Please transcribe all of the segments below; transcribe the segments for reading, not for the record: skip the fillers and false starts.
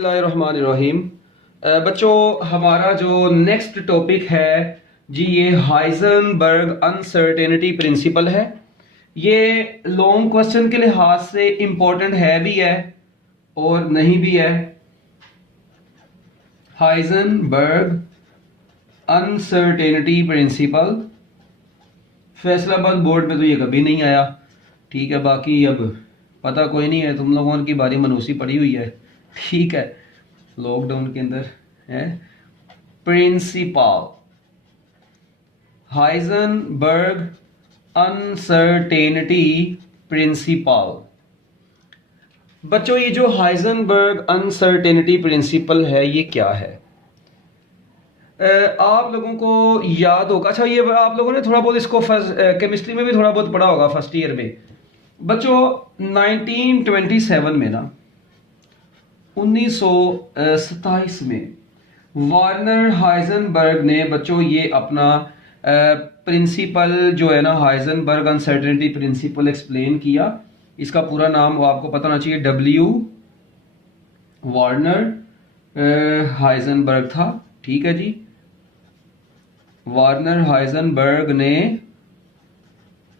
बिस्मिल्लाहिर्रहमानिर्रहीम। बच्चों, हमारा जो नेक्स्ट टॉपिक है जी, ये हाइजेनबर्ग अनसर्टेनिटी प्रिंसिपल है। ये लॉन्ग क्वेश्चन के लिहाज से इंपॉर्टेंट है भी है और नहीं भी है। Heisenberg uncertainty principal, Faisalabad board में तो ये कभी नहीं आया। ठीक है, बाकी अब पता कोई नहीं है, तुम लोगों की बारी मनूसी पड़ी हुई है। ठीक है, लॉकडाउन के अंदर है। Principle Heisenberg uncertainty principle. बच्चों, ये जो हाइजेनबर्ग अनसर्टेनिटी प्रिंसिपल है ये क्या है? आप लोगों को याद होगा। अच्छा, ये आप लोगों ने थोड़ा बहुत इसको केमिस्ट्री में भी थोड़ा बहुत पढ़ा होगा फर्स्ट ईयर में। बच्चों, 1927 में ना 1927 में वार्नर हाइजेनबर्ग ने बच्चों ये अपना प्रिंसिपल जो है ना, हाइजेनबर्ग अनसर्टेनिटी प्रिंसिपल एक्सप्लेन किया। इसका पूरा नाम वो आपको पता होना चाहिए, डब्ल्यू वार्नर हाइजेनबर्ग था। ठीक है जी, वार्नर हाइजेनबर्ग ने,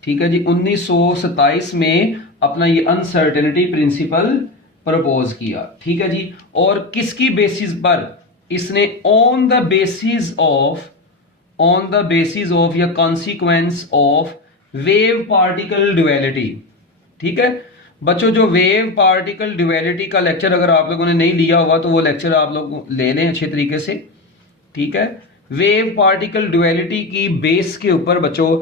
ठीक है जी, 1927 में अपना ये अनसर्टेनिटी प्रिंसिपल प्रपोज किया। ठीक है जी, और किसकी बेसिस पर इसने? ऑन द बेसिस ऑफ या consequence of wave particle duality. ठीक है बच्चों, जो वेव पार्टिकल ड्युअलिटी का लेक्चर अगर आप लोगों ने नहीं लिया होगा तो वो लेक्चर आप लोग ले लें अच्छे तरीके से। ठीक है, वेव पार्टिकल ड्युअलिटी की बेस के ऊपर बच्चों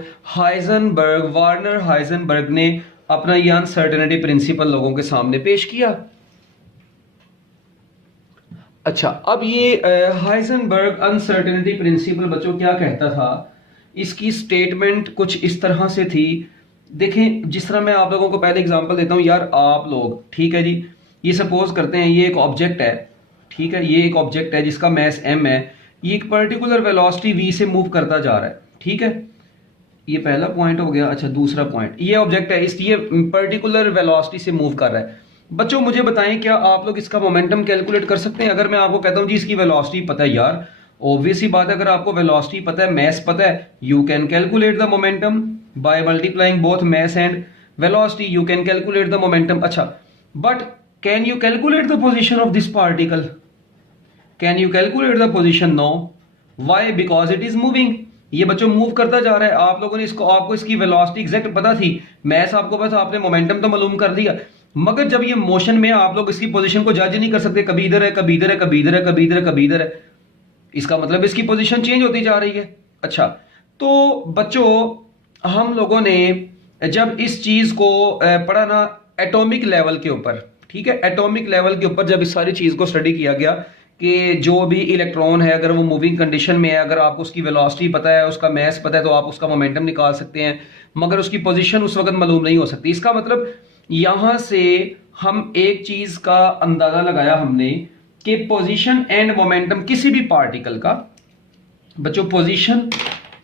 वार्नर हाइजेनबर्ग ने अपना ये अनसर्टेनिटी प्रिंसिपल लोगों के सामने पेश किया। अच्छा, अब ये हाइजेनबर्ग अनसर्टेनिटी प्रिंसिपल बच्चों क्या कहता था? इसकी स्टेटमेंट कुछ इस तरह से थी। देखें, जिस तरह मैं आप लोगों को पहले एग्जांपल देता हूं यार, आप लोग, ठीक है जी, ये सपोज करते हैं ये एक ऑब्जेक्ट है। ठीक है, ये एक ऑब्जेक्ट है जिसका मैस m है। ये एक पर्टिकुलर वेलोसिटी v से मूव करता जा रहा है। ठीक है, ये पहला पॉइंट हो गया। अच्छा, दूसरा पॉइंट, ये ऑब्जेक्ट है, इसलिए पर्टिकुलर वेलोसिटी से मूव कर रहा है। बच्चों मुझे बताएं, क्या आप लोग इसका मोमेंटम कैलकुलेट कर सकते हैं? अगर मैं आपको कहता हूं जी इसकी वेलोसिटी पता है, यार ऑब्वियस ही बात है, अगर आपको वेलोसिटी पता है, मैस पता है, you can calculate the momentum by multiplying both mass and velocity, you can calculate the momentum. अच्छा, but can you calculate the position of this particle? Can you calculate the position? No. Why? Because it is moving. ये बच्चों move करता जा रहा है। आप लोगों ने आपको इसकी वेलोसिटी एग्जैक्ट पता थी, मैस आपको पता, आपने मोमेंटम तो मालूम कर दिया, मगर जब ये मोशन में आप लोग इसकी पोजीशन को जज नहीं कर सकते, कभी इधर है, कभी इधर है, कभी इधर है, कभी इधर है, कभी इधर है। इसका मतलब इसकी पोजीशन चेंज होती जा रही है। अच्छा, तो बच्चों हम लोगों ने जब इस चीज को पढ़ा ना एटॉमिक लेवल के ऊपर, ठीक है, एटॉमिक लेवल के ऊपर जब इस सारी चीज को स्टडी किया गया कि जो भी इलेक्ट्रॉन है अगर वो मूविंग कंडीशन में है, अगर आपको उसकी वेलोसिटी पता है, उसका मैस पता है, तो आप उसका मोमेंटम निकाल सकते हैं, मगर उसकी पोजीशन उस वक्त मालूम नहीं हो सकती। इसका मतलब यहां से हम एक चीज का अंदाजा लगाया हमने कि पोजीशन एंड मोमेंटम किसी भी पार्टिकल का, बच्चों पोजीशन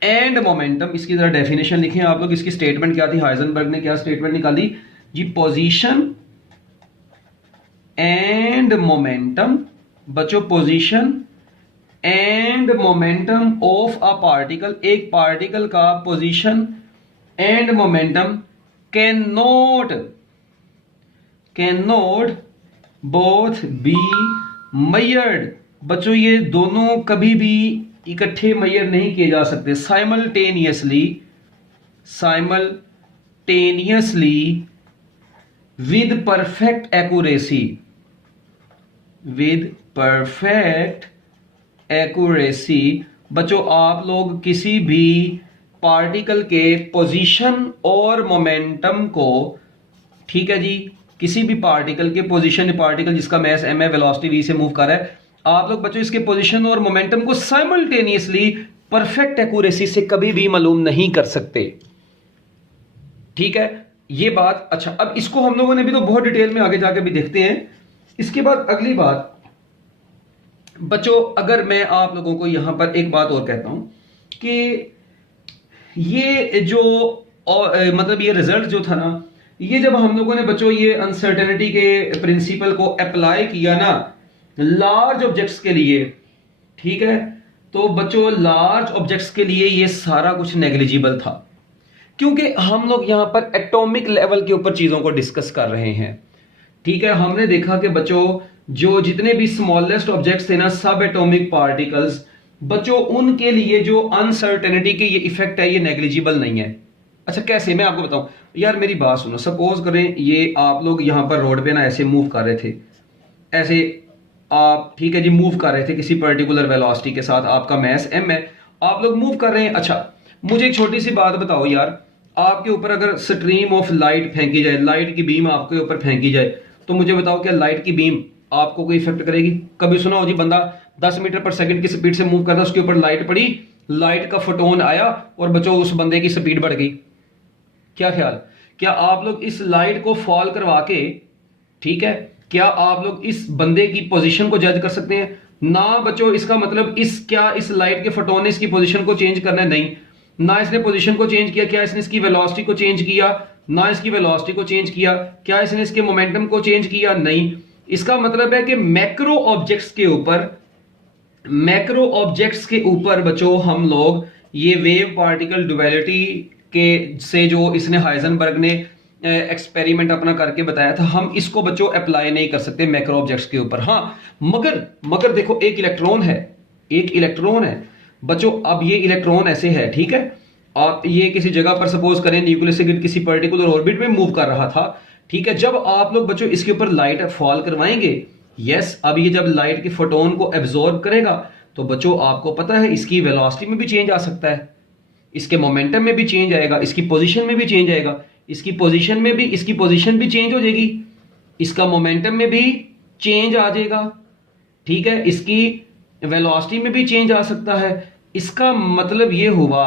एंड मोमेंटम, इसकी जरा डेफिनेशन लिखें आप लोग। इसकी स्टेटमेंट क्या थी? हाइजेनबर्ग ने क्या स्टेटमेंट निकाली जी? पोजीशन एंड मोमेंटम, बच्चों position and momentum of a particle, एक पार्टिकल का position and momentum can not both be measured. बच्चों ये दोनों कभी भी इकट्ठे मेजर नहीं किए जा सकते। Simultaneously with perfect accuracy. बच्चों आप लोग किसी भी पार्टिकल के पोजीशन और मोमेंटम को, ठीक है जी, किसी भी पार्टिकल के पोजीशन, पार्टिकल जिसका मैस m है, वेलोसिटी v से मूव कर रहा है, आप लोग बच्चों इसके पोजीशन और मोमेंटम को साइमल्टेनियसली परफेक्ट एक्यूरेसी से कभी भी मालूम नहीं कर सकते। ठीक है, ये बात। अच्छा, अब इसको हम लोगों ने भी तो बहुत डिटेल में आगे जाके भी देखते हैं। इसके बाद अगली बात बच्चों, अगर मैं आप लोगों को यहां पर एक बात और कहता हूं कि ये जो मतलब ये रिजल्ट जो था ना, ये जब हम लोगों ने बच्चों ये अनसर्टेनिटी के प्रिंसिपल को अप्लाई किया ना, लार्ज ऑब्जेक्ट्स के लिए, ठीक है, तो बच्चों लार्ज ऑब्जेक्ट्स के लिए ये सारा कुछ नेग्लिजिबल था, क्योंकि हम लोग यहां पर एटॉमिक लेवल के ऊपर चीजों को डिस्कस कर रहे हैं। ठीक है, हमने देखा कि बच्चों जो जितने भी स्मॉलेस्ट ऑब्जेक्ट्स थे ना, सब एटॉमिक पार्टिकल्स, बच्चों उनके लिए जो अनसर्टेनिटी के ये इफेक्ट है ये नेग्लिजिबल नहीं है। अच्छा कैसे, मैं आपको बताऊं यार, मेरी बात सुनो। सपोज करें ये आप लोग यहां पर रोड पे ना ऐसे मूव कर रहे थे, ऐसे आप, ठीक है जी, मूव कर रहे थे किसी पर्टिकुलर वेलोसिटी के साथ, आपका मैस m है, आप लोग मूव कर रहे हैं। अच्छा मुझे एक छोटी सी बात बताओ यार, आपके ऊपर अगर स्ट्रीम ऑफ लाइट फेंकी जाए, लाइट की बीम आपके ऊपर फेंकी जाए, तो मुझे बताओ क्या लाइट की बीम आपको कोई इफेक्ट करेगी? कभी सुना हो जी बंदा 10 मीटर पर सेकंड की स्पीड से मूव करता, उसके ऊपर लाइट पड़ी, लाइट का फोटोन आया और बच्चों उस बंदे की स्पीड बढ़ गई? क्या ख्याल, क्या आप लोग इस लाइट को फॉल करवा के, ठीक है, क्या आप लोग इस बंदे की पोजीशन को जज कर सकते हैं? ना बच्चों, इसका मतलब इस लाइट के फोटोन ने इसकी पोजीशन को चेंज करना है? नहीं, ना इसने पोजीशन को चेंज किया, क्या इसने इसकी वेलोसिटी को चेंज किया? ना इसकी वेलोसिटी को चेंज किया, क्या इसने इसके मोमेंटम को चेंज किया? नहीं। इसका मतलब है कि मैक्रो ऑब्जेक्ट्स के ऊपर बच्चों हम लोग ये वेव पार्टिकल ड्युअलिटी के से जो इसने हाइजेनबर्ग ने एक्सपेरिमेंट अपना करके बताया था, हम इसको बच्चों अप्लाई नहीं कर सकते मैक्रो ऑब्जेक्ट्स के ऊपर। हाँ मगर देखो, एक इलेक्ट्रॉन है बच्चों। अब ये इलेक्ट्रॉन ऐसे है, ठीक है, आप ये किसी जगह पर सपोज करें न्यूक्लियस से किसी पर्टिकुलर ऑर्बिट में मूव कर रहा था, ठीक है, जब आप लोग बच्चों इसके ऊपर लाइट फॉल करवाएंगे, यस, अब ये जब लाइट के फोटोन को एब्जॉर्ब करेगा तो बच्चों आपको पता है इसकी वेलोसिटी में भी चेंज आ सकता है, इसके मोमेंटम में भी चेंज आएगा, इसकी पोजीशन में भी चेंज आएगा, इसकी पोजीशन भी चेंज हो जाएगी, इसका मोमेंटम में भी चेंज आ जाएगा, ठीक है, इसकी वेलोसिटी में भी चेंज आ सकता है। इसका मतलब ये हुआ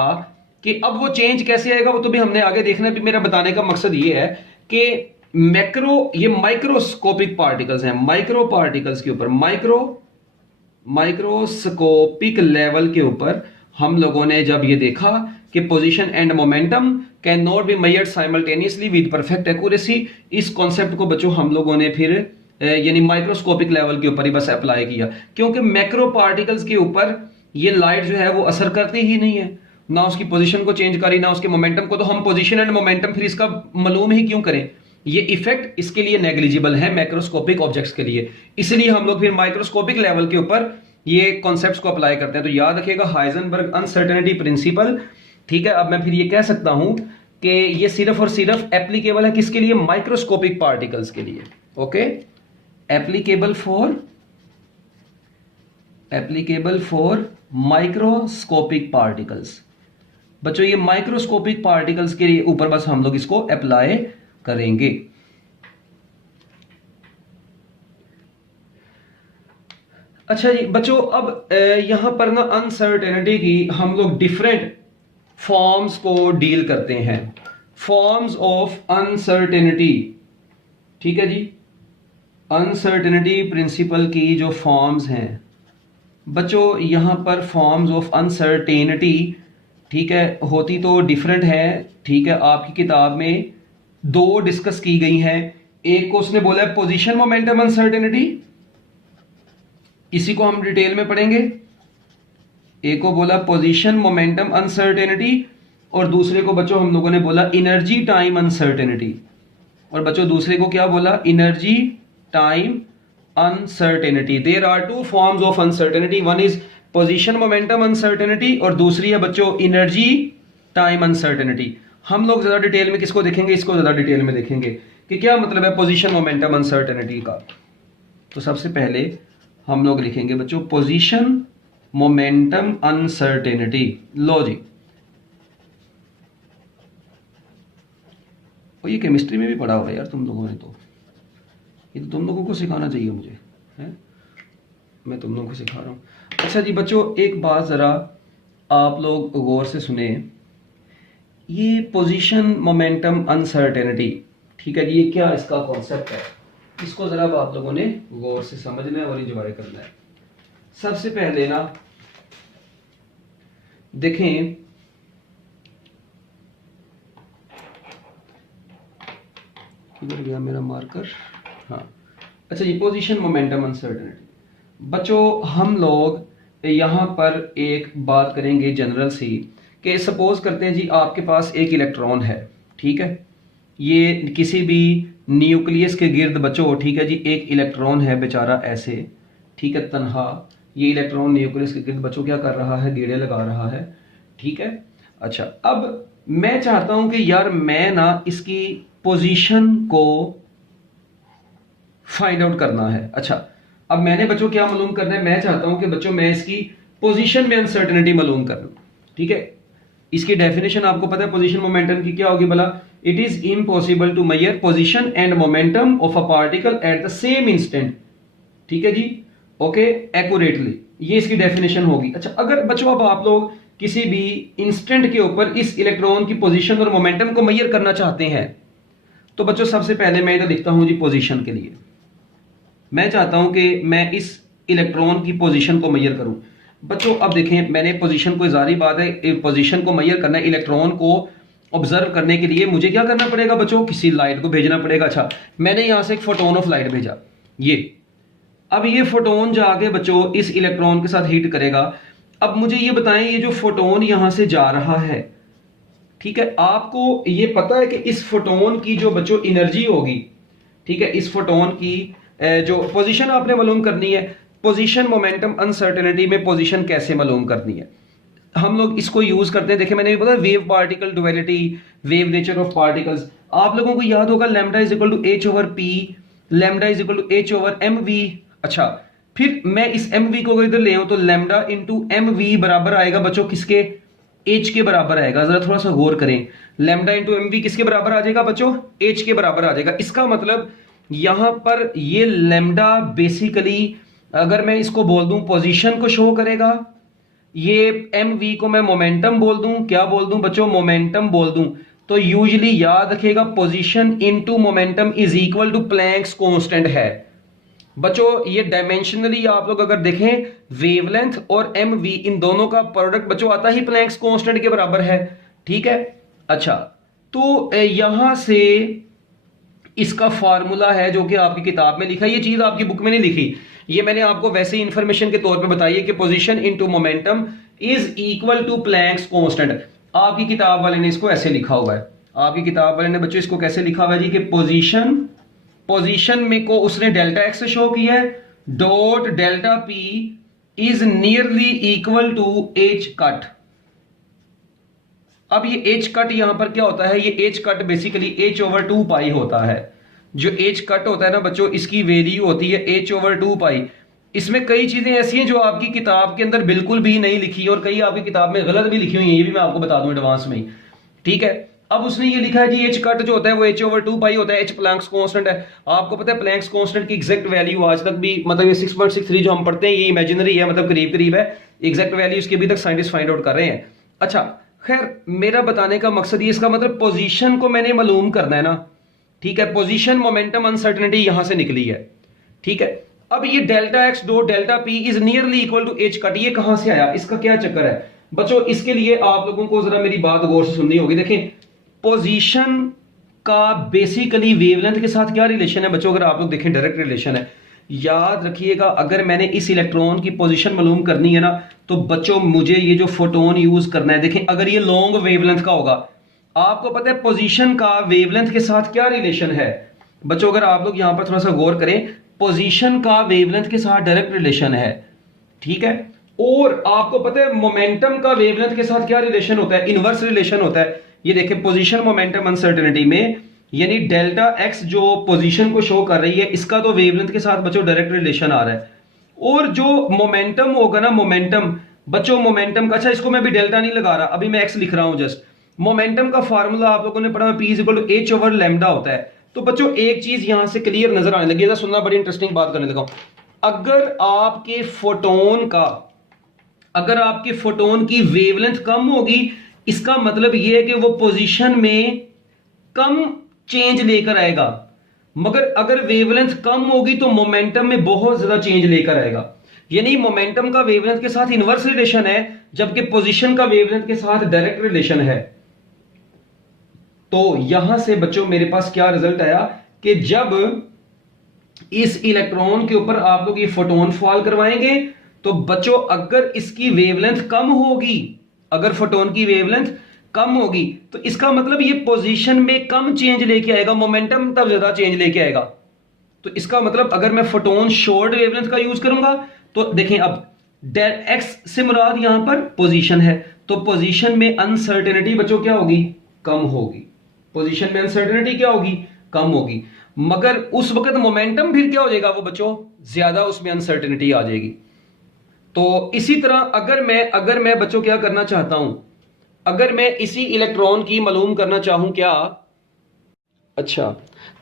कि अब वो चेंज कैसे आएगा वो तो भी हमने आगे देखना है। भी मेरा बताने का मकसद ये है कि ये माइक्रोस्कोपिक पार्टिकल्स हैं, माइक्रो पार्टिकल्स के ऊपर, माइक्रोस्कोपिक लेवल के ऊपर हम लोगों ने जब ये देखा कि position and momentum can not be measured simultaneously with perfect accuracy, इस कॉन्सेप्ट को बच्चों हम लोगों ने फिर यानी माइक्रोस्कोपिक लेवल के ऊपर ही बस अप्लाई किया, क्योंकि मैक्रो पार्टिकल्स के ऊपर ये लाइट जो है वो असर करती ही नहीं है, ना उसकी पोजीशन को चेंज करी ना उसके मोमेंटम को, तो हम पोजीशन एंड मोमेंटम फिर इसका मालूम ही क्यों करें? ये इफेक्ट इसके लिए नेग्लिजिबल है मैक्रोस्कोपिक ऑब्जेक्ट्स के लिए, इसलिए हम लोग फिर माइक्रोस्कोपिक लेवल के ऊपर ये कॉन्सेप्ट्स को अप्लाई करते हैं। तो याद रखिएगा हाइजेनबर्ग अनसर्टेनिटी प्रिंसिपल, ठीक है। अब मैं फिर ये कह सकता हूं कि ये सिर्फ और सिर्फ एप्लीकेबल है किसके लिए? माइक्रोस्कोपिक पार्टिकल्स के लिए, okay, applicable for microscopic particles. बच्चों ये माइक्रोस्कोपिक पार्टिकल्स के ऊपर बस हम लोग इसको अप्लाई करेंगे। अच्छा जी बच्चों, अब यहां पर ना अनसर्टेनिटी की हम लोग डिफरेंट फॉर्म्स को डील करते हैं, फॉर्म्स ऑफ अनसर्टेनिटी, ठीक है जी। अनसर्टेनिटी प्रिंसिपल की जो फॉर्म्स हैं बच्चों, यहां पर फॉर्म्स ऑफ अनसर्टेनिटी, ठीक है, होती तो डिफरेंट है, ठीक है। आपकी किताब में दो डिस्कस की गई हैं, एक को उसने बोला है पोजीशन मोमेंटम अनसर्टेनिटी, इसी को हम डिटेल में पढ़ेंगे। एक को बोला पोजीशन मोमेंटम अनसर्टेनिटी और दूसरे को बच्चों हम लोगों ने बोला एनर्जी टाइम अनसर्टेनिटी। और बच्चों दूसरे को क्या बोला? Energy time uncertainty. There are two forms of uncertainty, one is position momentum uncertainty और दूसरी है बच्चों एनर्जी टाइम अनसर्टेनिटी। हम लोग ज्यादा डिटेल में किसको देखेंगे? इसको ज्यादा डिटेल में देखेंगे कि क्या मतलब है पोजीशन मोमेंटम अनसर्टेनिटी का। तो सबसे पहले हम लोग लिखेंगे बच्चों पोजीशन मोमेंटम अनसर्टेनिटी। लो जी, और ये केमिस्ट्री में भी पढ़ा हुआ है यार तुम लोगों ने, तो ये तो तुम लोगों को सिखाना चाहिए मुझे, है? मैं तुम लोगों को सिखा रहा हूँ। अच्छा जी बच्चों, एक बात ज़रा आप लोग गौर से सुने, ये पोजीशन मोमेंटम अनसर्टेनिटी, ठीक है जी, ये क्या इसका कॉन्सेप्ट है, इसको ज़रा आप लोगों ने गौर से समझना है और इंजॉय करना है। सबसे पहले ना देखें, किधर गया मेरा मार्कर? हाँ, अच्छा जी, पोजीशन मोमेंटम अनसर्टेनिटी। बच्चों हम लोग यहाँ पर एक बात करेंगे जनरल सी, कि सपोज करते हैं जी आपके पास एक इलेक्ट्रॉन है, ठीक है, ये किसी भी न्यूक्लियस के गिर्द बच्चों, ठीक है जी, एक इलेक्ट्रॉन है बेचारा ऐसे, ठीक है, तन्हा। ये इलेक्ट्रॉन न्यूक्लियस के गिर्द बच्चों क्या कर रहा है, गेड़े लगा रहा है, ठीक है। अच्छा, अब मैं चाहता हूं कि यार मैं ना इसकी पोजीशन को फाइंड आउट करना है। अच्छा, अब मैंने बच्चों क्या मालूम करना है, मैं चाहता हूं कि बच्चों मैं इसकी पोजीशन में अनसर्टेनिटी मालूम कर लूं, ठीक है। इसकी डेफिनेशन आपको पता है पोजीशन मोमेंटम की क्या होगी भला, it is impossible to measure position and momentum of a particle at the same instant, ठीक है जी, ओके, एक्यूरेटली, ये इसकी डेफिनेशन होगी। अच्छा, अगर बच्चों अब आप लोग किसी भी इंस्टेंट के ऊपर इस इलेक्ट्रॉन की पोजीशन और मोमेंटम को मेजर करना चाहते हैं, तो बच्चों सबसे पहले मैं इधर लिखता हूं जी पोजीशन के लिए, मैं चाहता हूं कि मैं इस इलेक्ट्रॉन की पोजीशन को मेजर करूं। बच्चों अब देखें, मैंने पोजीशन को, जारी बात है, पोजीशन को मेजर करना है, इलेक्ट्रॉन को ऑब्जर्व करने के लिए मुझे क्या करना पड़ेगा बच्चों, किसी लाइट को भेजना पड़ेगा। अच्छा, मैंने यहां से एक फोटोन ऑफ लाइट भेजा, ये, अब ये फोटोन जाके बच्चों इस इलेक्ट्रॉन के साथ हिट करेगा। अब मुझे ये बताएं, ये जो फोटोन यहां से जा रहा है, ठीक है, आपको ये पता है कि इस फोटोन की जो बच्चों एनर्जी होगी, ठीक है, इस फोटोन की जो पोजीशन आपने मालूम करनी है, पोजीशन मोमेंटम अनसर्टेनिटी में पोजीशन कैसे मालूम करनी है, हम लोग इसको यूज करते हैं। देखिए मैंने भी बताया wave particle duality, wave nature of particles, आप लोगों को याद होगा lambda is equal to H over P, lambda is equal to H over M V. अच्छा, फिर मैं इस एम वी को अगर इधर ले आऊं तो लैम्डा इंटू एम वी बराबर आएगा बच्चों किसके, एच के बराबर आएगा। जरा थोड़ा सा गौर करें, लैम्डा इंटू एम वी किसके बराबर आ जाएगा बच्चों, एच के बराबर आ जाएगा। इसका मतलब यहां पर ये लैम्डा बेसिकली, अगर मैं इसको बोल दूं पोजीशन को शो करेगा, ये एम वी को मैं मोमेंटम बोल दूं, क्या बोल दूं बच्चों, मोमेंटम बोल दूं, तो यूजली याद रखिएगा position into momentum is equal to Planck's constant है। बच्चों ये डायमेंशनली आप लोग अगर देखें, वेवलेंथ और एम वी इन दोनों का प्रोडक्ट बच्चों आता ही प्लैंक्स कांस्टेंट के बराबर है, ठीक है। अच्छा, तो यहां से इसका फार्मूला है जो कि आपकी किताब में लिखा है, ये चीज आपकी बुक में नहीं लिखी, ये मैंने आपको वैसे ही इंफॉर्मेशन के तौर पे बताई है कि position into momentum is equal to Planck's constant. आपकी किताब वाले ने इसको ऐसे लिखा हुआ है, आपकी किताब वाले ने बच्चों इसको कैसे लिखा हुआ है जी, कि पोजीशन में को उसने डेल्टा एक्स से शो किया है, dot delta P is nearly equal to H cut. अब ये एच कट यहां पर क्या होता है, ये H cut basically H over two pi होता है। जो एच कट होता है ना बच्चों, इसकी वैल्यू होती है एच ओवर टू पाई। इसमें कई चीजें ऐसी हैं जो आपकी किताब के अंदर बिल्कुल भी नहीं लिखी और कई आपकी किताब में गलत भी लिखी हुई है, ये भी मैं आपको बता दूं एडवांस में ही, ठीक है। अब उसने ये लिखा है जी एच कट जो होता है वो एच ओवर टू पाई होता है, एच प्लैंक्स कांस्टेंट है। आपको पता है प्लैंक्स कांस्टेंट की एग्जैक्ट वैल्यू आज तक भी, मतलब ये 6.63 जो हम पढ़ते हैं ये इमेजिनरी है, मतलब करीब करीब है, एग्जैक्ट वैल्यू इसकी अभी तक साइंटिस्ट फाइंड आउट कर रहे हैं। अच्छा, खैर मेरा बताने का मकसद ये, इसका मतलब पोजीशन को मैंने मालूम करना है ना, ठीक है, पोजीशन मोमेंटम अनसर्टेनिटी यहां से निकली है, ठीक है। अब ये delta X dot delta P is nearly equal to H cut, ये कहां से आया, इसका क्या चक्कर है बच्चों, इसके लिए आप लोगों को जरा मेरी बात गौर से सुननी होगी। देखें पोजीशन का बेसिकली वेवलेंथ के साथ क्या रिलेशन है बच्चों, अगर आप लोग देखें डायरेक्ट रिलेशन है। याद रखिएगा अगर मैंने इस इलेक्ट्रॉन की पोजीशन मालूम करनी है ना, तो बच्चों मुझे ये जो फोटोन यूज करना है, देखें अगर ये लॉन्ग वेवलेंथ का होगा, आपको पता है पोजीशन का वेवलेंथ के साथ क्या रिलेशन है बच्चों, अगर आप लोग यहां पर थोड़ा सा गौर करें, पोजीशन का वेवलेंथ के साथ डायरेक्ट रिलेशन है, ठीक है। और आपको पता है मोमेंटम का वेवलेंथ के साथ क्या रिलेशन होता है, इनवर्स रिलेशन होता है। ये देखें पोजीशन मोमेंटम अनसर्टेनिटी में, यानी डेल्टा एक्स जो पोजीशन को शो कर रही है, इसका तो वेवलेंथ के साथ बच्चों डायरेक्ट रिलेशन आ रहा है। और जो मोमेंटम होगा ना, मोमेंटम बच्चों, मोमेंटम का, अच्छा इसको मैं अभी डेल्टा नहीं लगा रहा, अभी मैं एक्स लिख रहा हूं जस्ट। मोमेंटम का फार्मूला आप लोगों ने पढ़ा, P is equal to H over lambda होता है। तो बच्चों एक चीज यहां से क्लियर नजर आने लगी है, सुनना, बड़ी इंटरेस्टिंग बात करने लगा। अगर आपके फोटोन की वेवलेंथ कम होगी, इसका मतलब यह है कि वो पोजीशन में कम चेंज लेकर आएगा, मगर अगर वेवलेंथ कम होगी तो मोमेंटम में बहुत ज्यादा चेंज लेकर आएगा। यानी मोमेंटम का वेवलेंथ के साथ इनवर्स रिलेशन है, जबकि पोजीशन का वेवलेंथ के साथ डायरेक्ट रिलेशन है। तो यहां से बच्चों मेरे पास क्या रिजल्ट आया कि जब इस इलेक्ट्रॉन के ऊपर आप लोग ये फोटोन फॉल करवाएंगे, तो बच्चों अगर इसकी वेवलेंथ कम होगी, अगर फोटोन की वेवलेंथ कम होगी, तो इसका मतलब ये पोजीशन में कम चेंज लेके आएगा, मोमेंटम तब ज्यादा चेंज लेके आएगा। तो इसका मतलब अगर मैं फोटोन शॉर्ट वेवलेंथ का यूज करूंगा, तो देखें अब डेल एक्स से मुराद यहां पर पोजीशन है, तो पोजीशन में अनसर्टेनिटी बच्चों क्या होगी, कम होगी। पोजीशन में अनसर्टेनिटी क्या होगी, कम होगी। मगर उस वक्त मोमेंटम फिर क्या हो जाएगा वो बच्चों, ज्यादा उसमें अनसर्टेनिटी आ जाएगी। तो इसी तरह अगर मैं बच्चों क्या करना चाहता हूं, अगर मैं इसी इलेक्ट्रॉन की मालूम करना चाहूं क्या, अच्छा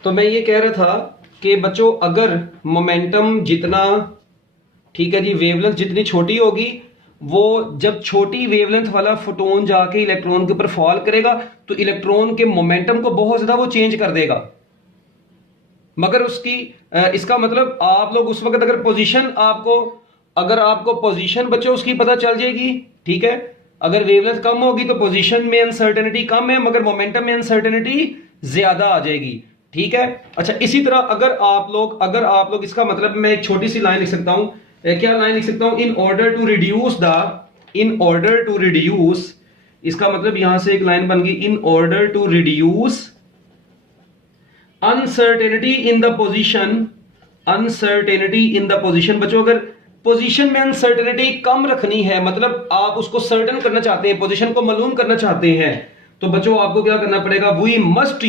तो मैं ये कह रहा था कि बच्चों अगर मोमेंटम जितना, ठीक है जी, वेवलेंथ जितनी छोटी होगी, वो जब छोटी वेवलेंथ वाला फोटोन जाके इलेक्ट्रॉन के ऊपर फॉल करेगा तो इलेक्ट्रॉन के मोमेंटम को बहुत ज्यादा वो चेंज कर देगा। मगर उसकी इसका मतलब आप लोग उस वक्त अगर आपको पोजीशन बच्चों उसकी पता चल जाएगी, ठीक है। अगर वेवलेंथ कम होगी तो पोजीशन में अनसर्टेनिटी कम है, मगर मोमेंटम में अनसर्टेनिटी ज्यादा आ जाएगी, ठीक है। अच्छा इसी तरह अगर आप लोग इसका मतलब मैं एक छोटी सी लाइन लिख सकता हूं, क्या लाइन लिख सकता हूं, इन ऑर्डर टू रिड्यूस, इसका मतलब यहां से एक लाइन बन गई, in order to reduce uncertainty in the position. बच्चों अगर पोजीशन में अनसर्टेनिटी कम रखनी है, मतलब आप उसको सर्टन करना चाहते हैं, पोजीशन को मालूम करना चाहते हैं, तो बच्चों आपको क्या करना पड़ेगा, we must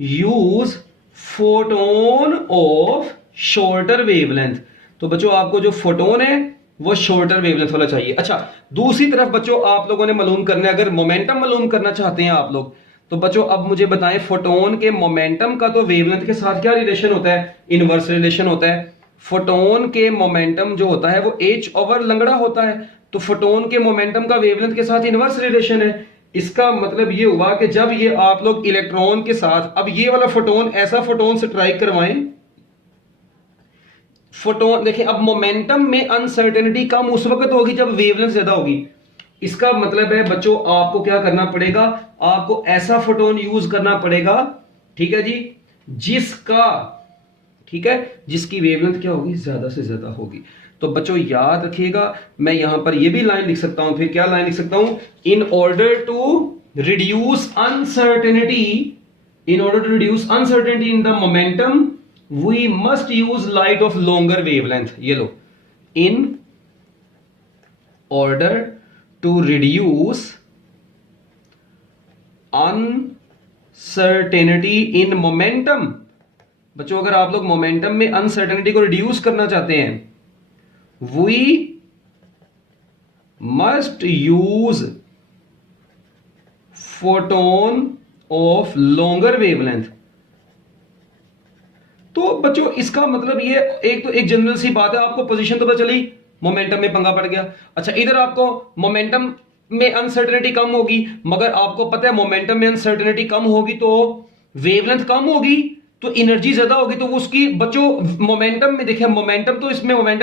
use photon of shorter wavelength. तो बच्चों आपको जो फोटोन है वो शॉर्टर वेवलेंथ वाला चाहिए। अच्छा दूसरी तरफ बच्चों आप लोगों ने मालूम करना है, अगर मोमेंटम मालूम करना चाहते हैं आप लोग, तो बच्चों अब मुझे बताएं फोटोन के मोमेंटम का तो वेवलेंथ के साथ क्या रिलेशन होता है, इनवर्स रिलेशन होता है। फोटोन के मोमेंटम जो होता है वो h ओवर लंगड़ा होता है, तो फोटोन के मोमेंटम का वेवलेंथ के साथ इनवर्स रिलेशन है। इसका मतलब ये हुआ कि जब ये आप लोग इलेक्ट्रॉन के साथ, अब ये वाला फोटोन ऐसा फोटोन स्ट्राइक करवाएं, फोटोन देखें, अब मोमेंटम में अनसर्टेनिटी कम उस वक्त होगी जब वेवलेंथ ज्यादा होगी। इसका मतलब है बच्चों आपको क्या करना पड़ेगा, आपको ऐसा फोटोन यूज करना पड़ेगा, ठीक है जी, जिसकी वेवलेंथ क्या होगी, ज्यादा से ज्यादा होगी। तो बच्चों याद रखिएगा, मैं यहां पर ये भी लाइन लिख सकता हूं, फिर क्या लाइन लिख सकता हूं, in order to reduce uncertainty in the momentum we must use light of longer wavelength. ये लो, in order to reduce uncertainty in momentum. बच्चों अगर आप लोग मोमेंटम में अनसर्टेनिटी को रिड्यूस करना चाहते हैं, we must use photon of longer wavelength. तो बच्चों इसका मतलब ये एक जनरल सी बात है, आपको पोजीशन तो पता चली, मोमेंटम में पंगा पड़ गया। अच्छा इधर आपको मोमेंटम में अनसर्टेनिटी कम होगी, मगर आपको पता है मोमेंटम में अनसर्टेनिटी कम होगी तो वेवलेंथ कम होगी, तो एनर्जी ज्यादा होगी, तो उसकी बच्चों मोमेंटम में देखिए, मोमेंटम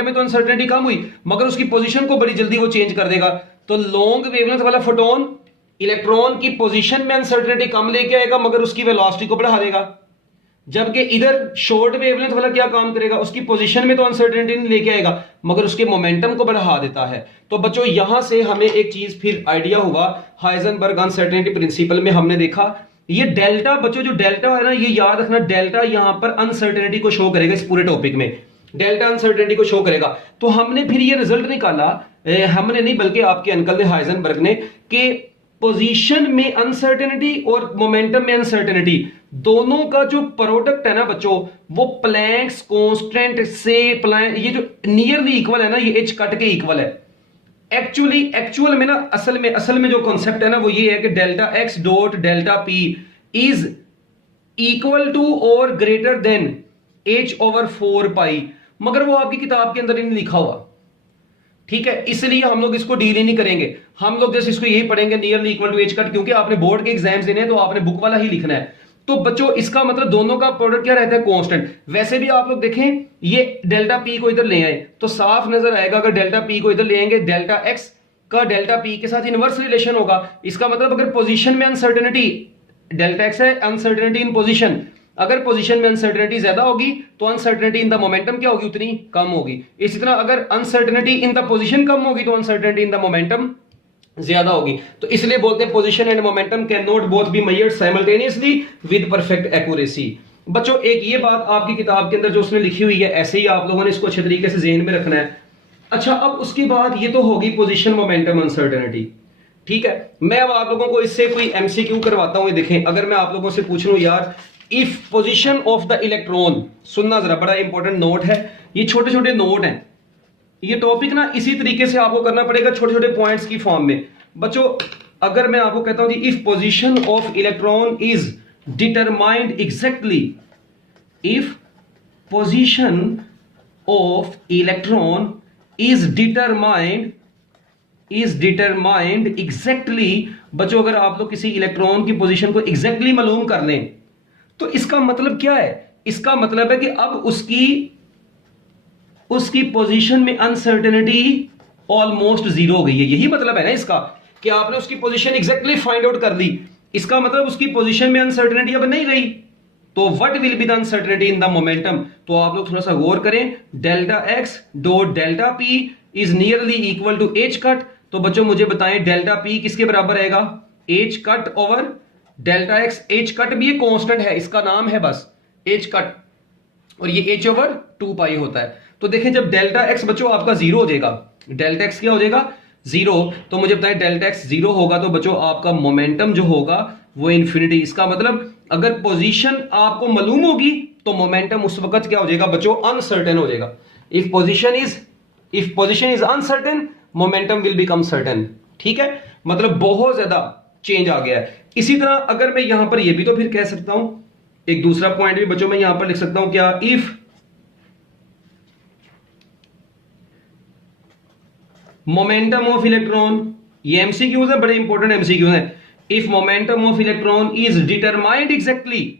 में तो अनसर्टेनिटी कम हुई, मगर उसकी पोजीशन को बड़ी जल्दी वो चेंज कर देगा। तो लॉन्ग वेवलेंथ वाला फोटोन इलेक्ट्रॉन की पोजीशन में अनसर्टेनिटी कम लेके आएगा, मगर उसकी वेलोसिटी को बढ़ा देगा। जबकि इधर शॉर्ट वेवलेंथ वाला क्या काम करेगा, उसकी पोजीशन में तो अनसर्टेनिटी नहीं लेके आएगा, मगर उसके मोमेंटम को बढ़ा देता है। तो बच्चों यहां से हमें एक चीज फिर आइडिया हुआ, हाइजेनबर्ग अनसर्टेनिटी प्रिंसिपल में हमने देखा ये डेल्टा, बच्चों जो डेल्टा है ना, ये याद रखना, डेल्टा यहां पर अनसर्टेनिटी को शो करेगा। इस पूरे टॉपिक में डेल्टा अनसर्टेनिटी को शो करेगा। तो हमने फिर ये रिजल्ट निकाला, हमने नहीं बल्कि आपके अंकल ने, हाइजेनबर्ग ने, कि पोजीशन में अनसर्टेनिटी और मोमेंटम में अनसर्टेनिटी दोनों का जो प्रोडक्ट है ना बच्चों, वो प्लैंक्स कांस्टेंट से ये जो नियरली इक्वल है ना, ये एच कट के इक्वल है। एक्चुअल में ना, असल में जो कॉन्सेप्ट है ना वो ये है कि delta X dot delta P is equal to और greater than H over 4 pi, मगर वो आपकी किताब के अंदर ही नहीं लिखा हुआ, ठीक है, इसलिए हम लोग इसको डील ही नहीं करेंगे। हम लोग जैसे इसको यही पढ़ेंगे nearly equal to H cut, क्योंकि आपने बोर्ड के एग्जाम्स देने हैं तो आपने बुक वाला ही लिखना है। तो बच्चों इसका मतलब दोनों का प्रोडक्ट क्या रहता है, कांस्टेंट। वैसे भी आप लोग देखें, ये डेल्टा पी को इधर ले आए तो साफ नजर आएगा, अगर डेल्टा पी को इधर ले आएंगे, डेल्टा एक्स का डेल्टा पी के साथ इनवर्स रिलेशन होगा। इसका मतलब अगर पोजीशन में अनसर्टेनिटी डेल्टा एक्स है अनसर्टेनिटी इन पोजीशन। अगर पोजीशन में अनसर्टेनिटी ज्यादा होगी तो अनसर्टेनिटी इन द मोमेंटम क्या होगी, उतनी कम होगी। इसी तरह अगर अनसर्टेनिटी इन द पोजीशन कम होगी तो अनसर्टेनिटी इन द मोमेंटम ज्यादा होगी। तो इसलिए बोलते हैं position and momentum can not both be measured simultaneously with perfect accuracy. बच्चों एक ये बात आपकी किताब के अंदर जो उसने लिखी हुई है, ऐसे ही आप लोगों ने इसको अच्छे तरीके से ज़हन में रखना है। अच्छा, अब उसके बाद ये तो होगी पोजीशन मोमेंटम अनसर्टेनिटी, ठीक है। मैं अब आप लोगों को इससे कोई एमसीक्यू करवाता हूं। देखें, अगर मैं आप लोगों से पूछ लूं यार, if position of the electron, सुनना जरा, बड़ा इंपॉर्टेंट नोट है, ये छोटे छोटे नोट हैं। ये टॉपिक ना इसी तरीके से आपको करना पड़ेगा, छोटे छोटे पॉइंट्स की फॉर्म में। बच्चों अगर मैं आपको कहता हूं कि if position of electron is determined exactly, if position of electron is determined exactly. बच्चों अगर आप लोग किसी इलेक्ट्रॉन की पोजीशन को एग्जैक्टली मालूम कर लें तो इसका मतलब क्या है, इसका मतलब है कि अब उसकी पोजीशन में अनसर्टेनिटी ऑलमोस्ट जीरो हो गई है। यही मतलब है ना इसका, कि आपने उसकी पोजीशन एग्जैक्टली फाइंड आउट कर दी। इसका मतलब उसकी पोजीशन में अनसर्टेनिटी अब नहीं रही। तो what will be the uncertainty in the momentum? तो आप लोग थोड़ा सा गौर करें, delta X dot delta P is nearly equal to H cut. तो बच्चों मुझे बताएं डेल्टा पी किसके बराबर आएगा, H cut over delta X. H cut भी एक कांस्टेंट है, इसका नाम है बस एच कट, और ये एच ओवर 2 पाई होता है। तो देखें जब डेल्टा एक्स बच्चों आपका जीरो हो जाएगा, डेल्टा एक्स क्या हो जाएगा, जीरो, तो मुझे बताएं डेल्टा एक्स जीरो होगा तो बच्चों आपका मोमेंटम जो होगा वो इन्फिनिटी। इसका मतलब अगर पोजीशन आपको मालूम होगी तो मोमेंटम उस वक्त क्या हो जाएगा बच्चों, अनसर्टेन हो जाएगा। If position is uncertain, momentum will become certain, ठीक है। मतलब बहुत ज्यादा चेंज आ गया है। इसी तरह अगर मैं यहां पर ये भी तो फिर कह सकता हूं, एक दूसरा पॉइंट भी बच्चों मैं यहां पर लिख सकता हूं, क्या, इफ मोमेंटम ऑफ इलेक्ट्रॉन, ये एमसीक्यूज है, बड़े इंपॉर्टेंट एमसीक्यूज हैं। If momentum of electron is determined exactly.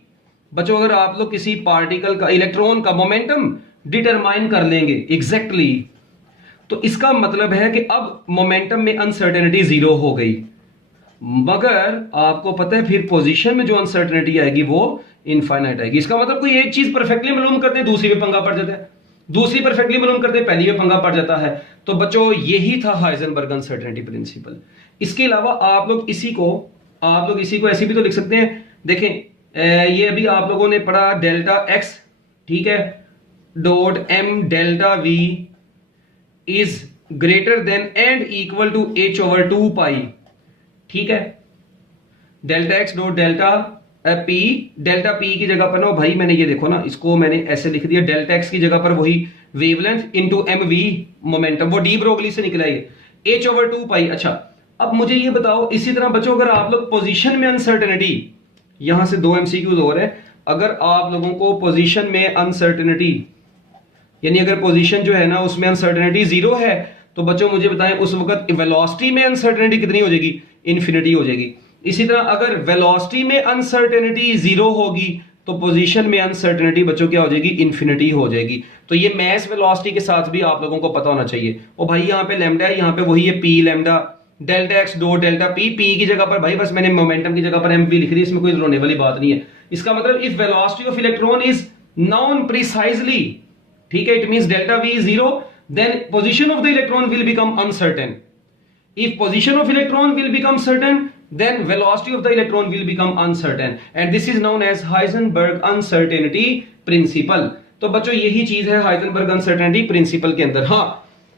बच्चों अगर आप लोग किसी पार्टिकल का, इलेक्ट्रॉन का मोमेंटम डिटरमाइन कर लेंगे एग्जैक्टली, तो इसका मतलब है कि अब मोमेंटम में अनसर्टेनिटी जीरो हो गई। मगर आपको पता है फिर पोजीशन में जो अनसर्टेनिटी आएगी वो इनफाइनाइट आएगी। इसका मतलब कोई एक चीज परफेक्टली मालूम करते हैं, दूसरी पे पंगा पड़ जाता है, दूसरी परफेक्टली मालूम करते हैं, पहली में पंगा पड़ जाता है। तो बच्चों यही था हाइजेनबर्ग अनसर्टेनिटी प्रिंसिपल। इसके अलावा आप लोग इसी को ऐसे भी तो लिख सकते हैं। देखें ये अभी आप लोगों ने पढ़ा डेल्टा एक्स, ठीक है, dot M delta V is greater than and equal to H over 2 pi, ठीक है। Delta X dot delta P की जगह पर ना भाई मैंने ये देखो ना, इसको मैंने ऐसे लिख दिया, डेल्टा एक्स की जगह पर वही wavelength into M V momentum, वो डी ब्रोगली से निकला है, एच ओवर 2 पाई। अच्छा अब मुझे ये बताओ, इसी तरह बच्चों अगर आप लोग पोजीशन में अनसर्टेनिटी, यहां से 2 एमसीक्यूज हो रहे हैं, अगर आप लोगों को पोजीशन में अनसर्टेनिटी, यानी अगर पोजीशन जो है ना उसमें अनसर्टेनिटी जीरो है, तो बच्चों मुझे बताएं उस वक्त वेलोसिटी में अनसर्टेनिटी कितनी हो जाएगी, इन्फिनिटी हो जाएगी। इसी तरह अगर वेलोसिटी में अनसर्टेनिटी जीरो होगी तो पोजीशन में अनसर्टेनिटी बच्चों क्या हो जाएगी, इन्फिनिटी हो जाएगी। तो ये मैस वेलोसिटी के साथ भी आप लोगों को पता होना चाहिए। और भाई यहाँ पे लैम्डा है, यहाँ पे वही है P lambda, delta X dot delta P, P की जगह पर भाई बस मैंने मोमेंटम की जगह पर एम वी लिख दी, इसमें कोई रोने वाली बात नहीं है। इसका मतलब if velocity of electron is known precisely, ठीक है, it means delta V is zero, then position of the electron will become uncertain. If position of electron will become certain, then velocity of the electron will become uncertain, and this is known as Heisenberg uncertainty principle. तो बच्चों यही चीज है Heisenberg uncertainty principle के अंदर। हाँ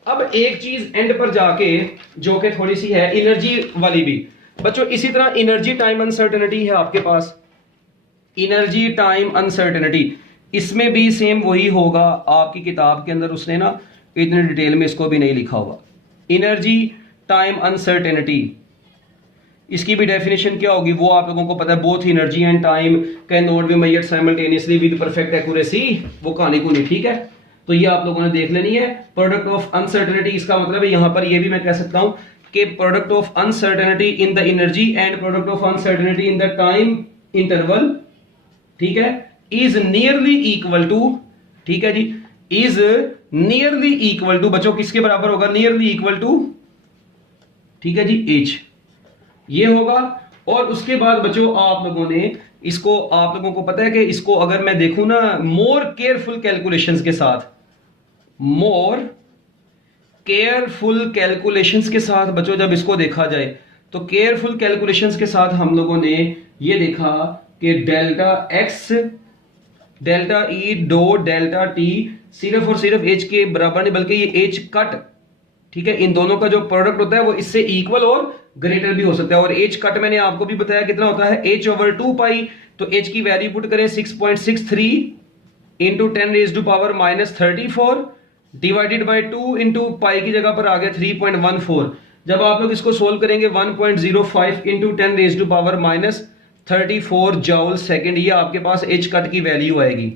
अब एक चीज एंड पर जाके जो कि थोड़ी सी है एनर्जी वाली भी बच्चों, इसी तरह एनर्जी टाइम अनसर्टेनिटी है आपके पास, एनर्जी टाइम अनसर्टेनिटी, इसमें भी सेम वही होगा। आपकी किताब के अंदर उसने ना इतने डिटेल में इसको भी नहीं लिखा होगा। एनर्जी टाइम अनसर्टेनिटी, इसकी भी डेफिनेशन क्या होगी वो आप लोगों को पता है, both energy and time can not be measured simultaneously with perfect accuracy, वो कहानी को नहीं, ठीक है। तो ये आप लोगों ने देख लेनी है। प्रोडक्ट ऑफ अनसर्टेनिटी, इसका मतलब है यहां पर ये भी मैं कह सकता हूं कि product of uncertainty in the energy and product of uncertainty in the time interval, ठीक है, इज नियरली इक्वल टू, ठीक है जी, इज नियरली इक्वल टू, बच्चों किसके बराबर होगा, नियरली इक्वल टू, ठीक है जी, एच ये होगा। और उसके बाद बच्चों आप लोगों ने इसको, आप लोगों को पता है कि इसको अगर मैं देखूं ना मोर केयरफुल कैलकुलेशंस के साथ, मोर केयरफुल कैलकुलेशंस के साथ बच्चों जब इसको देखा जाए तो केयरफुल कैलकुलेशंस के साथ हम लोगों ने ये देखा कि delta X delta E dot delta T सिर्फ और सिर्फ एच के बराबर नहीं बल्कि ये एच कट, ठीक है, इन दोनों का जो प्रोडक्ट होता है वो इससे इक्वल और ग्रेटर भी हो सकता है। और एच कट मैंने आपको भी बताया कितना होता है, एच ओवर 2 पाई। तो एच की वैल्यू पुट करें 6.63 into 10⁻⁻34 divided by 2 into pi की जगह पर आ गया 3.14। जब आप लोग इसको सोल्व करेंगे 1.05 इंटू 10⁻34 जॉल सेकेंड, ये आपके पास एच कट की वैल्यू आएगी।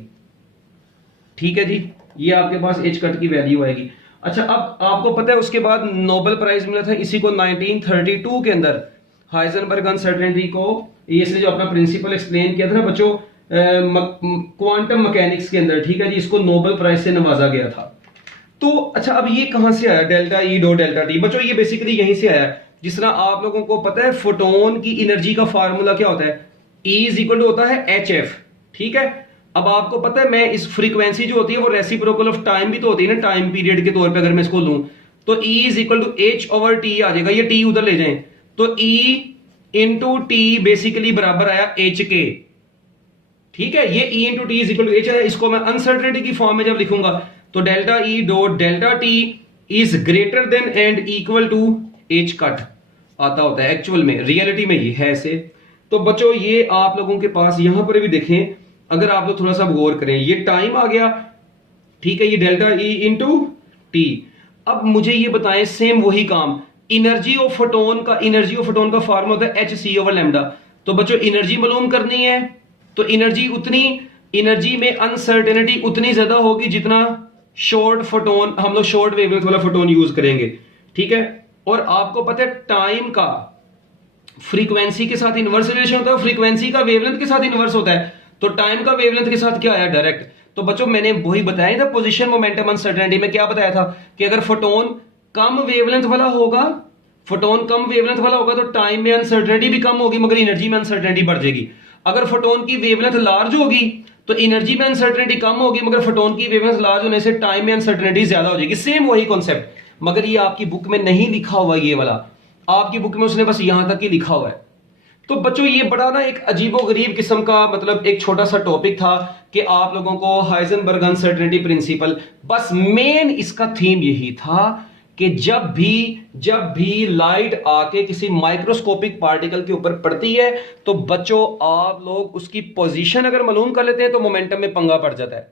ठीक है जी, ये आपके पास एच कट की वैल्यू आएगी। अच्छा, अब आपको पता है उसके बाद नोबेल प्राइज मिला था इसी को 1932 के अंदर, हाइजेनबर्ग अनसर्टेनिटी को, ये जो अपना प्रिंसिपल एक्सप्लेन किया था ना बच्चों क्वांटम मैकेनिक्स के अंदर, ठीक है जी, इसको नोबेल प्राइज से नवाजा गया था। तो अच्छा, अब ये कहां से आया delta E dot delta T? बच्चों ये बेसिकली यहीं से आया। जिस तरह आप लोगों को पता है फोटोन की एनर्जी का फार्मूला क्या होता है, E इज इक्वल टू होता है HF, ठीक है। अब आपको पता है मैं इस फ्रीक्वेंसी जो होती है वो रेसिप्रोकल ऑफ टाइम भी तो होती है ना, टाइम पीरियड के तौर पे अगर मैं इसको लूं तो E is equal to H over T आ जाएगा, ये T उधर ले जाएं तो E इंटू T बेसिकली बराबर आया H के, ठीक है। ये E into T is equal to H है। इसको मैं अनसर्टेनिटी की फॉर्म में जब लिखूंगा तो delta E dot delta T is greater than and equal to H cut आता होता है एक्चुअल में, रियलिटी में ये है ऐसे। तो बच्चों ये आप लोगों के पास यहां पर भी देखें, अगर आप लोग थोड़ा सा गौर करें, ये टाइम आ गया, ठीक है, ये डेल्टा E इंटू टी। अब मुझे ये बताएं सेम वही काम, एनर्जी ऑफ फोटोन का फार्मूला होता है Hc ओवर लैम्डा। तो बच्चों एनर्जी मालूम करनी है तो एनर्जी में अनसर्टेनिटी उतनी ज्यादा होगी जितना शॉर्ट फोटोन, हम लोग शॉर्ट वेवलेंथ वाला फोटोन यूज करेंगे, ठीक है। और आपको पता है टाइम का फ्रीक्वेंसी के साथ इनवर्स रिलेशन होता है, फ्रीक्वेंसी का वेवलेंथ के साथ इनवर्स होता है। तो टाइम का वेवलेंथ के साथ क्या आया डायरेक्ट। तो बच्चों मैंने वही बताया था पोजीशन मोमेंटम अनसर्टेनिटी में, क्या बताया था कि अगर फोटोन कम वेवलेंथ वाला होगा तो टाइम में अनसर्टेनिटी भी कम होगी मगर एनर्जी में अनसर्टेनिटी बढ़ जाएगी। अगर फोटोन की वेवलेंथ लार्ज होगी तो एनर्जी में अनसर्टेनिटी कम होगी मगर फोटोन की वेवलेंथ लार्ज होने से टाइम में अनसर्टेनिटी ज्यादा हो जाएगी। सेम वही कॉन्सेप्ट, मगर ये आपकी बुक में नहीं लिखा हुआ, ये वाला आपकी बुक में उसने बस यहां तक ही लिखा हुआ है। तो बच्चों ये बड़ा ना एक अजीबोगरीब किस्म का मतलब एक छोटा सा टॉपिक था कि आप लोगों को हाइजेनबर्ग अनसर्टेनिटी प्रिंसिपल, बस मेन इसका थीम यही था कि जब भी लाइट आके किसी माइक्रोस्कोपिक पार्टिकल के ऊपर पड़ती है तो बच्चों आप लोग उसकी पोजीशन अगर मालूम कर लेते हैं तो मोमेंटम में पंगा पड़ जाता है,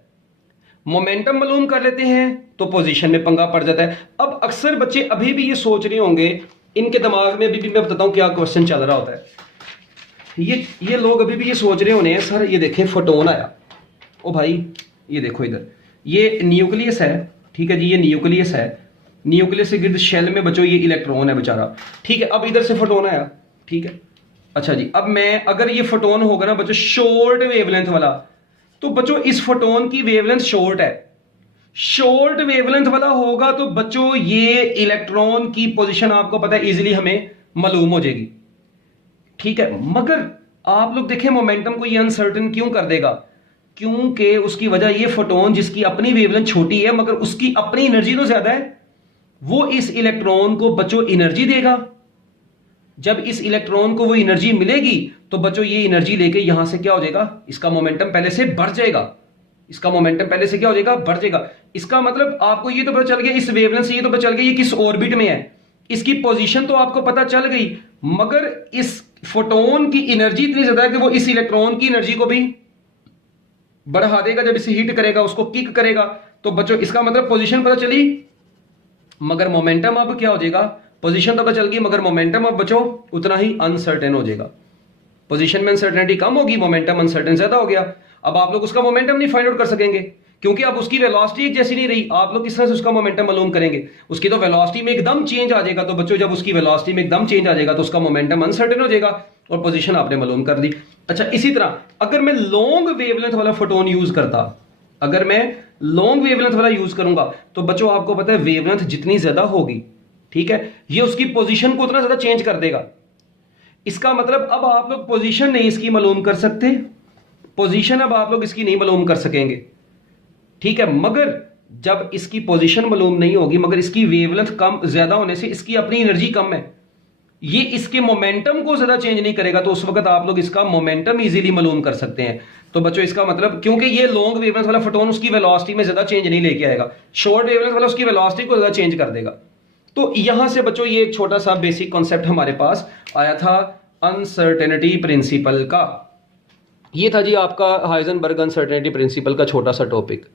मोमेंटम मालूम कर लेते हैं तो पोजीशन में पंगा पड़ जाता है। अब अक्सर बच्चे अभी भी ये सोच रहे होंगे, इनके दिमाग में अभी भी मैं बताता हूं क्या क्वेश्चन चल रहा होता है। ये लोग अभी भी ये सोच रहे होने हैं, सर ये देखें फोटोन आया, ओ भाई ये देखो इधर ये न्यूक्लियस है, ठीक है जी, ये न्यूक्लियस है, न्यूक्लियस के गिर्द शेल में बच्चों ये इलेक्ट्रॉन है बेचारा, ठीक है। अब इधर से फोटोन आया, ठीक है, अच्छा जी। अब मैं अगर ये फोटोन होगा ना बच्चों शॉर्ट वेवलेंथ वाला, तो बच्चों इस फोटोन की वेवलेंथ शॉर्ट है, शॉर्ट वेवलेंथ वाला होगा तो बच्चों ये इलेक्ट्रॉन की पोजीशन आपको पता है इजीली हमें मालूम हो जाएगी, ठीक है। मगर आप लोग देखें मोमेंटम को ये अनसर्टेन क्यों कर देगा, क्योंकि उसकी वजह ये फोटोन जिसकी अपनी वेवलेंथ छोटी है मगर उसकी अपनी एनर्जी तो ज्यादा है, वो इस इलेक्ट्रॉन को बच्चों एनर्जी देगा। जब इस इलेक्ट्रॉन को वो एनर्जी मिलेगी तो बच्चों ये एनर्जी लेके यहां से क्या हो जाएगा, इसका मोमेंटम पहले से बढ़ जाएगा, इसका मोमेंटम पहले से क्या हो जाएगा, बढ़ जाएगा। इसका मतलब आपको ये तो पता चल गया, इस वेवलेंथ से ये तो पता चल गया ये किस ऑर्बिट में है, इसकी पोजीशन तो आपको पता चल गई, मगर इस फोटोन की एनर्जी इतनी ज्यादा है कि वो इस इलेक्ट्रॉन की एनर्जी को भी बढ़ा देगा। जब इसे हीट करेगा, उसको किक करेगा, तो बच्चों इसका मतलब पोजीशन पता चली मगर मोमेंटम अब क्या हो जाएगा, पोजीशन तो पता चल गई मगर मोमेंटम अब बच्चों उतना ही अनसर्टेन हो जाएगा। पोजीशन में अनसर्टेनिटी कम होगी, मोमेंटम अनसर्टेन ज्यादा हो गया। अब आप लोग उसका मोमेंटम नहीं फाइंड आउट कर सकेंगे क्योंकि अब उसकी वेलोसिटी एक जैसी नहीं रही। आप लोग किस तरह से उसका मोमेंटम मालूम करेंगे, उसकी तो वेलोसिटी में एकदम चेंज आ जाएगा। तो बच्चों जब उसकी वेलोसिटी में एकदम चेंज आ जाएगा तो उसका मोमेंटम अनसर्टेन हो जाएगा और पोजीशन आपने मालूम कर दी। अच्छा, इसी तरह अगर मैं लॉन्ग वेवलेंथ वाला फोटोन यूज करता, अगर मैं लॉन्ग वेवलेंथ वाला यूज करूंगा तो बच्चों आपको पता है वेवलेंथ जितनी ज्यादा होगी, ठीक है, ये उसकी पोजीशन को उतना ज्यादा चेंज कर देगा। इसका मतलब अब आप लोग पोजीशन नहीं इसकी मालूम कर सकते, पोजीशन अब आप लोग इसकी नहीं मालूम कर सकेंगे, ठीक है। मगर जब इसकी पोजीशन मालूम नहीं होगी, मगर इसकी वेवलेंथ कम ज्यादा होने से इसकी अपनी एनर्जी कम है, ये इसके मोमेंटम को ज्यादा चेंज नहीं करेगा, तो उस वक्त आप लोग इसका मोमेंटम इजीली मालूम कर सकते हैं। तो बच्चों इसका मतलब, क्योंकि ये लॉन्ग वेवलेंथ वाला फोटोन उसकी वेलोसिटी में ज्यादा चेंज नहीं लेके आएगा, शॉर्ट वेवलेंथ वाला उसकी वेलोसिटी को ज्यादा चेंज कर देगा। तो यहां से बच्चों ये एक छोटा सा बेसिक कॉन्सेप्ट हमारे पास आया था अनसर्टेनिटी प्रिंसिपल का। ये था जी आपका हाइजेनबर्ग अनसर्टेनिटी प्रिंसिपल का छोटा सा टॉपिक।